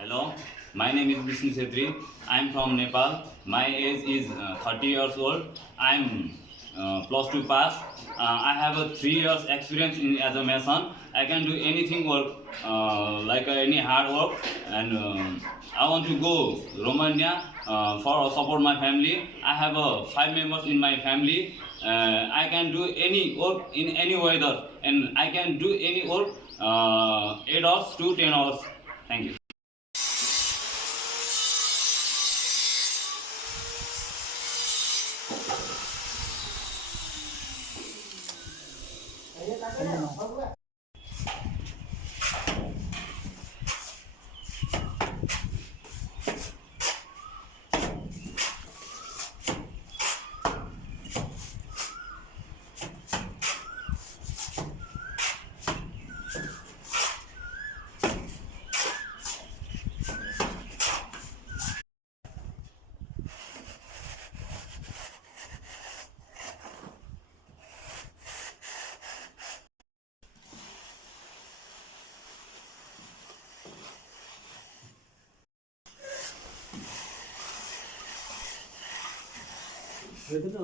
Hello, my name is Bishnu Chhetry. I am from Nepal. My age is 30 years old. I am plus 2 pass. I have a 3 years experience as a mason. I can do anything work like any hard work, and I want to go Romania for support my family. I have 5 members in my family. I can do any work in any weather, and I can do any work 8 hours to 10 hours. Thank you. Gue tuh